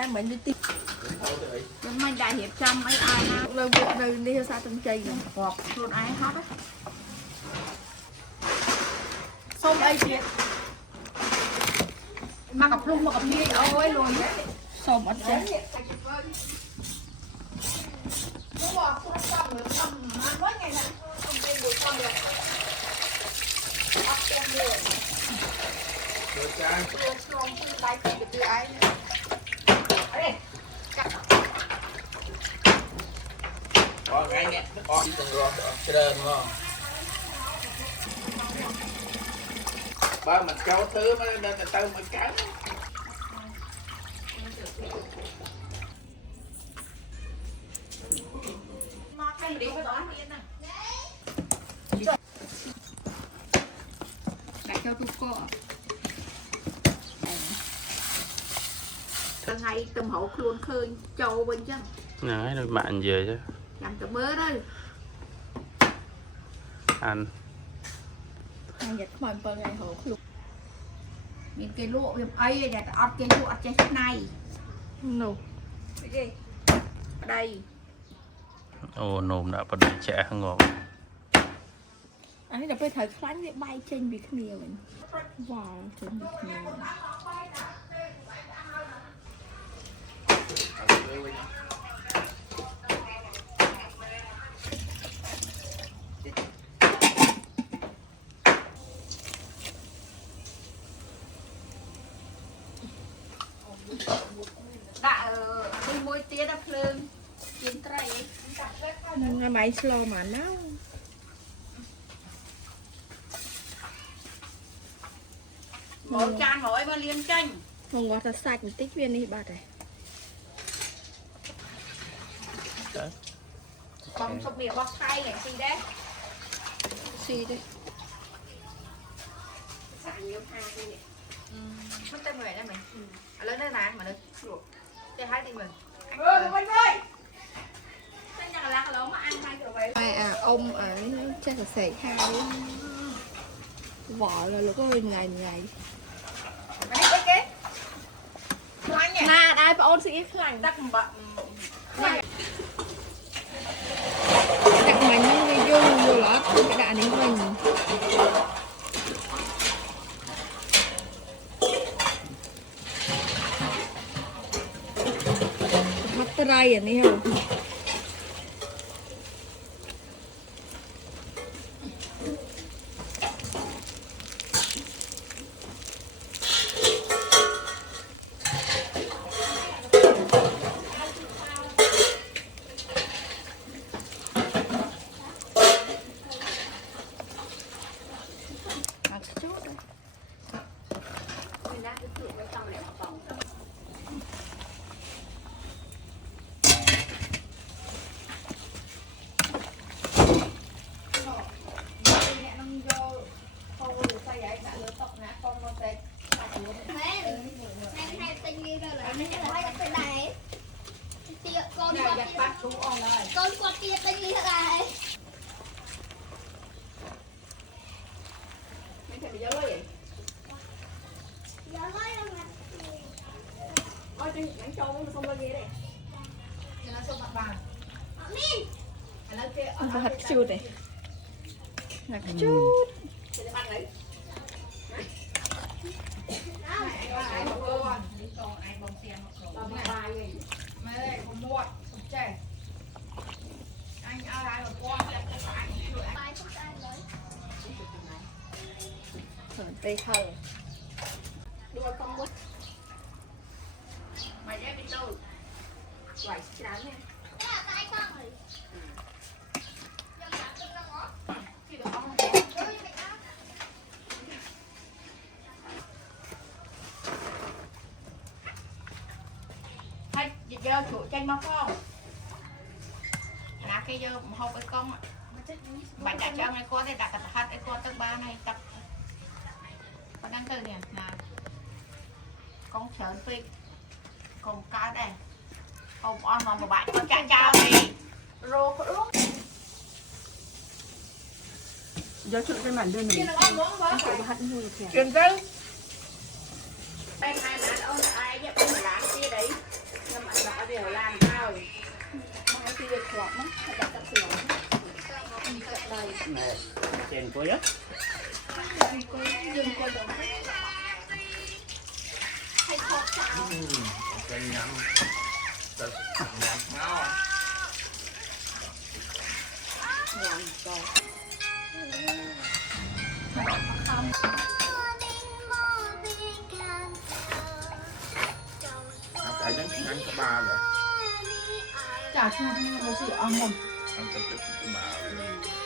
em mình đi tìm mình đại hiệp trăm mấy ai ha lâu việc nơi đi theo xa tân chây hoặc luôn ai hết á xong ai chuyện mà gặp luôn mà gặp đi ôi luôn đấy xong ở trên ngay nè, có từng rồi, cái đơn đúng không? Ba mình câu thứ mà nên là tao mình cắn. Cả cho tôi cô ngày tầm hậu luôn khơi châu bên chứ nói đôi bạn về chứ làm tầm mớ đó ăn anh nhật mọi bờ ngày hổ luôn những cái lụa viêm ấy để ọt cái lụa trên này nổ cái gì ở đây ô nồm đã bắt đầu trẻ hơn ngọt anh đã phải thời khoáng để bay trên bị nhiều mình wow trên bị nhiều đã đi môi tía đắp lưng chiến trai ngày máy slow mà nó mỗi chan mỗi mà liên tranh không ngọt là sạch một tích viên đi bà này không sụp miệng bóc thay này gì đấy xì đi sạch nhiều hai đi nè mất tên người đó mình lớn đây mà mà được để hai thì mình mình ơi tên nhà là lớn mà ăn hai kiểu vậy ông ở chắc là sạch hai vỏ là nó có ngày ngày na ai bà ôn sĩ lành tắc bậm đặt mình như vô vô lót cái đạn đến mình mắt trai à này không con quạt tia tinh như thế này mấy thằng bị gió lôi vậy giờ nói đâu mà ôi trên nhãn trâu nó không bao giờ đây cho nó xong mặt vàng min nó kia nó hạt chút này hạt chút để nó ăn lấy đâu ai một con còn ai bông tiền một bài gì mấy đây không mua không chơi anh ai một con bài không ai lấy tây thờ đua con quýt mày dễ bị tôi quẩy trắng nha cái là bài con rồi giờ làm tôi đâu ngó khi được ông tôi như vậy đó hay giờ chủ tranh mà không là cái giờ học cái con bạn đã cho mấy con để đặt tập hát cái con tầng 3 này tập con đang từ nè là con chớn phi con cá đây ông on mà bạn con chạy chào đi rô có uống giờ chụp cái mảnh đây mình chụp hạt mùi kìa truyền dư đây hai bạn ơi ai vậy con làm kia đấy អង្គុយហ៎ dương coi đồ hay khó chảo cái nhắm tự nhắm máu à làm đồ tại đánh cái ba rồi chả cho nó gì ăn không ăn cái bà